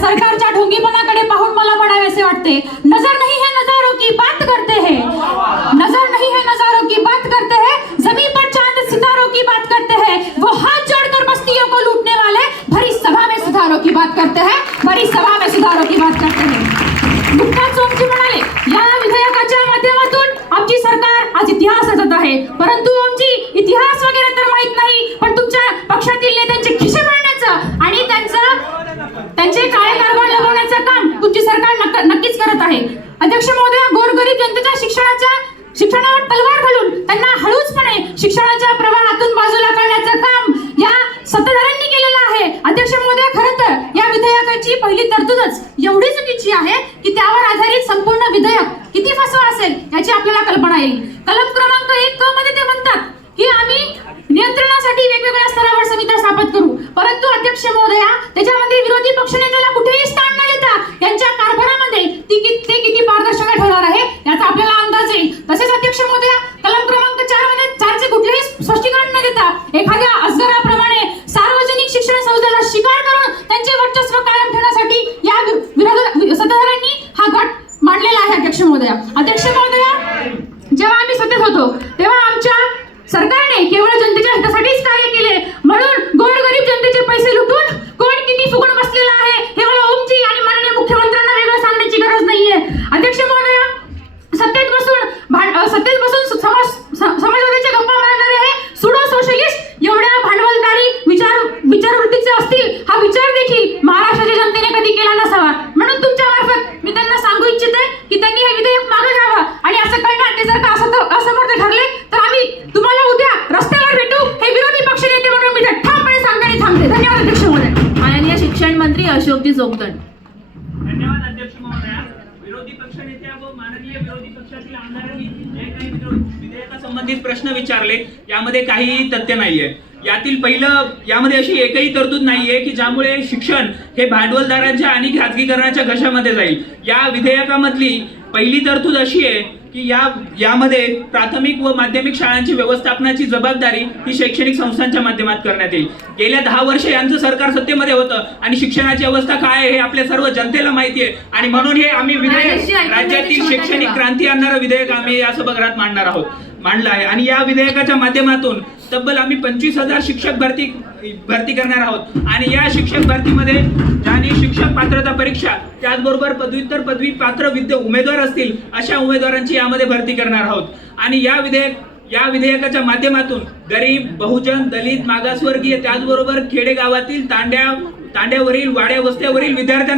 सरकारच्या ढोंगीपणाकडे पाहून मला म्हणावेसे वाटते, नजर नहीं है नजारों की बात करते हैं, नजर नहीं है नजारों की बात करते हैं, जमीन पर चांद सितारों की बात करते हैं, वो हाथ जोड़कर बस्तियों को लूटने वाले भरी सभा में सुधारों की बात करते हैं, भरी सभा में सुधारों की बात करते हैं। नुकताच ओमजी म्हणाले, या विधेयकाच्या माध्यमातून आमची सरकार आज इतिहास रचत आहे, परंतु ओमजी इतिहास वगैरे तर माहित नाही, पण तुमच्या पक्षातील नेत्यांचे खिसे भरण्याचं आणि त्यांचे काळे कारभार लपवण्याचं काम तुमची सरकार नक्कीच करत आहे। अध्यक्ष महोदय, गोरगरीब जनतेच्या शिक्षणावर तलवार घालून त्यांना हळूचपणे शिक्षणाच्या प्रवाहातून बाजूला करण्याचं काम या सत्ताधाऱ्यांनी केलेलं आहे। अध्यक्ष महोदय, खरं तर या विधेयकाची पहिली तरतूदच एवढी चुकीची आहे की त्यावर आधारित संपूर्ण विधेयक किती फसवा असेल याची आपल्याला कल्पना येईल। कलम क्रमांक 1 क मध्ये ते म्हणतात की आम्ही नियंत्रणासाठी वेगवेगळ्या स्तरावर समित्या स्थापित करू, परंतु अध्यक्ष महोदया, त्याच्यामध्ये विरोधी पक्षनेत्याला कुठेही स्थान न देता यांच्या कारभारामध्ये ते किती पारदर्शकता ठेवणार आहे याचा आपल्याला अंदाज येईल। तसेच अध्यक्ष महोदया, कलम क्रमांक 4 मध्ये 4 चे कुठलेही स्पष्टीकरण न देता एखाद्या अजगराप्रमाणे सार्वजनिक शिक्षण संस्थेचा शिकार करून त्यांचे वर्चस्व कायम ठेवण्यासाठी या सत्ताधाऱ्यांनी हा गट मांडलेला आहे। अध्यक्ष महोदया, जेव्हा आम्ही सत्तेत होतो तेव्हा आमच्या सरकारने केवळ जनतेच्या हितासाठीच कार्य केले, म्हणून गोरगरीब जनतेचे पैसे लुटून कोण किती फुगून बसलेला आहे हे मला ओमजी आणि माननीय मुख्यमंत्र्यांना वेगळं सांगण्याची गरज नाहीये। अध्यक्ष महोदया, सत्तेत बसून समाजवादाच्या गप्पा मारणारे हे सुडो सोशलिस्ट एवढ्या भांडवलदारी विचारवृत्तीचे असतील, हा विचार देखील महाराष्ट्राच्या जनतेने कधी केला नसावा, म्हणून तुमच्या मार्फत मी त्यांना सांगू इच्छिते की त्यांनी हे विधेयक मागे घ्यावं आणि असं करणार ते जर का असमर्थ ठरले तर आम्ही तुम्हाला उद्या रस्त्यावर भेटू हे विरोधी पक्षनेते म्हणून मी ठामपणे सांगताना थांबते। धन्यवाद अध्यक्ष महोदय। माननीय शिक्षण मंत्री अशोकजी जोगदंड। धन्यवाद अध्यक्ष महोदया। विरोधी पक्षनेत्या व माननीय विरोधी पक्षातील आमदारांनी जे काही विधेयकासंबंधित प्रश्न विचारले यामध्ये काहीही तथ्य नाहीये। यामध्ये अशी एकही तरतूद नाहीये की ज्यामुळे शिक्षण हे भांडवलदारांच्या आणि खाजगीकरणाच्या घशामध्ये जाईल। या विधेयकामधली पहिली तरतूद अशी आहे की यामध्ये प्राथमिक व माध्यमिक शाळांची व्यवस्थापनाची जबाबदारी ही शैक्षणिक संस्थांच्या माध्यमात करण्यात येईल। गेल्या 10 वर्ष यांचं सरकार सत्तेमध्ये होतं आणि शिक्षणाची अवस्था काय आहे हे आपल्या सर्व जनतेला माहिती आहे आणि म्हणून हे आम्ही विधेयक राज्यातील शैक्षणिक क्रांती आणणारं विधेयक आम्ही या सभागृहात मांडलं आहे आणि या विधेयकाच्या माध्यमातून तब्बल आम्ही 25,000 शिक्षक भरती करणार आहोत आणि या शिक्षक भरतीमध्ये ज्यांनी शिक्षक पात्रता परीक्षा त्याचबरोबर पदव्युत्तर पदवी पात्र उमेदवार असतील अशा उमेदवारांची यामध्ये भरती करणार आहोत आणि या विधेयकाच्या माध्यमातून गरीब, बहुजन, दलित, मागासवर्गीय त्याचबरोबर खेडेगावातील तांड्यावरील वाड्या वस्त्यावरील विद्यार्थ्यांना